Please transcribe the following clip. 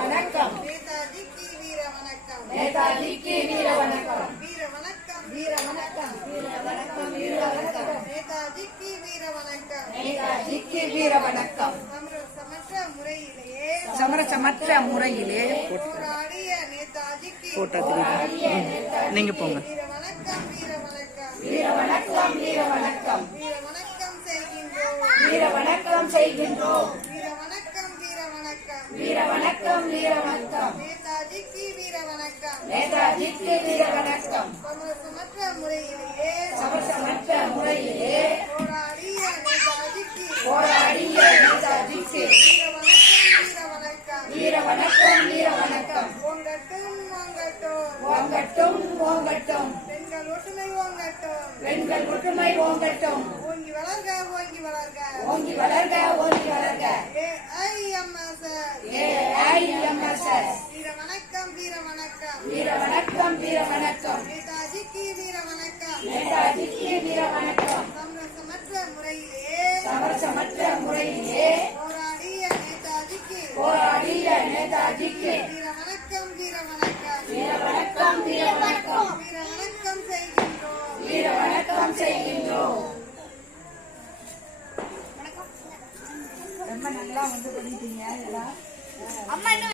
வணக்கம். நேதாஜிக்கு வீர வணக்கம். நேதாஜிக்கு வீர வணக்கம். வீர வணக்கம். வீர வணக்கம். வீர வணக்கம். வீர வணக்கம். நேதாஜிக்கு வீர வணக்கம். நேதாஜிக்கு வீர வணக்கம். சமரசமற்ற முறையிலே போராடிய நேதாஜிக்கு நீங்க போங்க. வீர வணக்கம். வீர வணக்கம். வீர வணக்கம். வீர வணக்கம். வீர வணக்கம் செய்கின்றோம். வீர வணக்கம் செய்கின்றோம். வீர வணக்கம். வீர வணக்கம். வீர வணக்கம். வீர வணக்கம். நேதாஜிக்கு வீர வணக்கம். நேதாஜிக்கு வீர வணக்கம். சமரசமற்ற முறையிலே சமரசமற்ற முறையிலே போராடிய நேதாஜிக்கு போராடிய நேதாஜிக்கு வீர வணக்கம். வீர வணக்கம். வீர வணக்கம். வீர வணக்கம். ஓங்கட்டும் ஓங்கட்டும். ஓங்கட்டும் ஓங்கட்டும். பெண்கள் ஒற்றுமை ஓங்கட்டும். பெண்கள் ஒற்றுமை ஓங்கட்டும். ஓங்கி வளர்க. ஓங்கி வளர்க. ஓங்கி வளர்க. ஓங்கி வளர்க. AIMSS. AIMSS. வீர வணக்கம். வீர வணக்கம். வீர வணக்கம். வீர வணக்கம். நேதாஜிக்கு வீர வணக்கம். நேதாஜிக்கு வீர வணக்கம். சமரசமற்ற முறையிலே சமரசமற்ற முறையிலே போராடிய நேதாஜிக்கு போராடிய நேதாஜிக்கு வீர வணக்கம். வீர வணக்கம். வீர வணக்கம். வீர வணக்கம். வீர வணக்கம் செய்கின்றோம். வீர வணக்கம் செய்கின்றோம். ரொம்ப நல்லா வந்து பண்ணிட்டீங்க எல்லாம்.